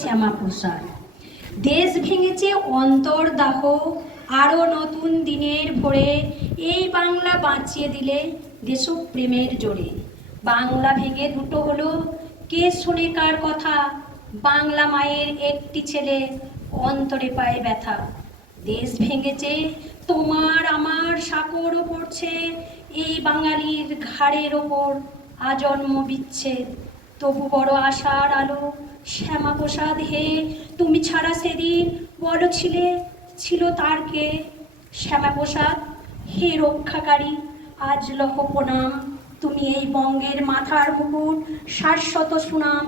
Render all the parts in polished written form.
শ্যামাপ্রসাদ। দেশ ভেঙেছে অন্তর্দাহ, আরও নতুন দিনের ভোরে এই বাংলা বাঁচিয়ে দিলে দেশপ্রেমের জোরে। বাংলা ভেঙে দুটো হলো, কে শোনে কার কথা? বাংলা মায়ের একটি ছেলে অন্তরে পায় ব্যথা। দেশ ভেঙেছে তোমার আমার সাঁকোরও পড়ছে এই বাঙালির ঘাড়ের ওপর আজন্ম বিচ্ছেদ। তবু বড় আশার আলো শ্যামাপ্রসাদ হে, তুমি ছাড়া সেদিন বড় ছিল তার কে? শ্যামাপ্রসাদ হে রক্ষাকারী, আজ লহ প্রণাম। তুমি এই বঙ্গের মাথার মুকুট, শাশ্বত সুনাম।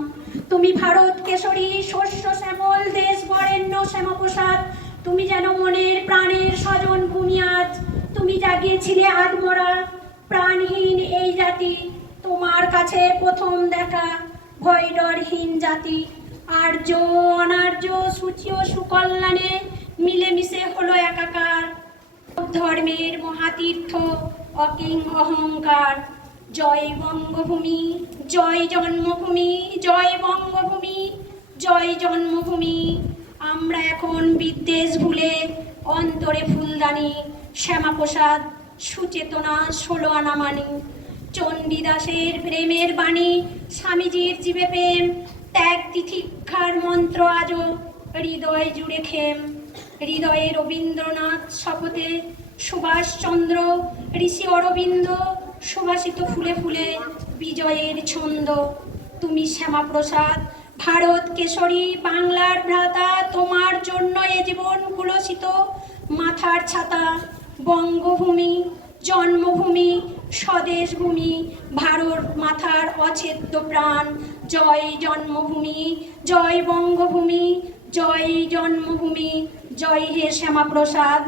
তুমি ভারত কেশরী, শস্য শ্যামল, দেশ বরেণ্য শ্যামাপ্রসাদ। তুমি যেন মনের প্রাণের স্বজন ভূমি আজ। তুমি জাগিয়েছিলে আধমরা প্রাণহীন এই জাতি, তোমার কাছে প্রথম দেখা ভয় ডরহীন জাতি। আর্য অনার্য সূচি ও সুকল্যাণে মিলেমিশে হলো একাকার। ধর্মের মহাতীর্থ অকিং অহংকার। জয় বঙ্গভূমি, জয় জন্মভূমি, জয় বঙ্গভূমি, জয় জন্মভূমি। আমরা এখন বিদ্বেষ ভুলে অন্তরে ফুলদানি। শ্যামাপ্রসাদ সুচেতনা 16 আনা মানি। চণ্ডীদাসের প্রেমের বাণী, স্বামীজির জীবে প্রেম, ত্যাগ তিতিক্ষার মন্ত্র আজও হৃদয় জুড়ে খেম। হৃদয়ে রবীন্দ্রনাথ শপথে সুভাষচন্দ্র, ঋষি অরবিন্দ সুভাষিত ফুলে ফুলে বিজয়ের ছন্দ। তুমি শ্যামাপ্রসাদ ভারত কেশরী, বাংলার ভ্রাতা, তোমার জন্য এ জীবন কুলসিত মাথার ছাতা। বঙ্গভূমি জন্মভূমি, স্বদেশ ভূমি, ভারত মাথার অছেদ্য প্রাণ। জয় জন্মভূমি, জয় বঙ্গভূমি, জয় জন্মভূমি, জয় হে শ্যামাপ্রসাদ।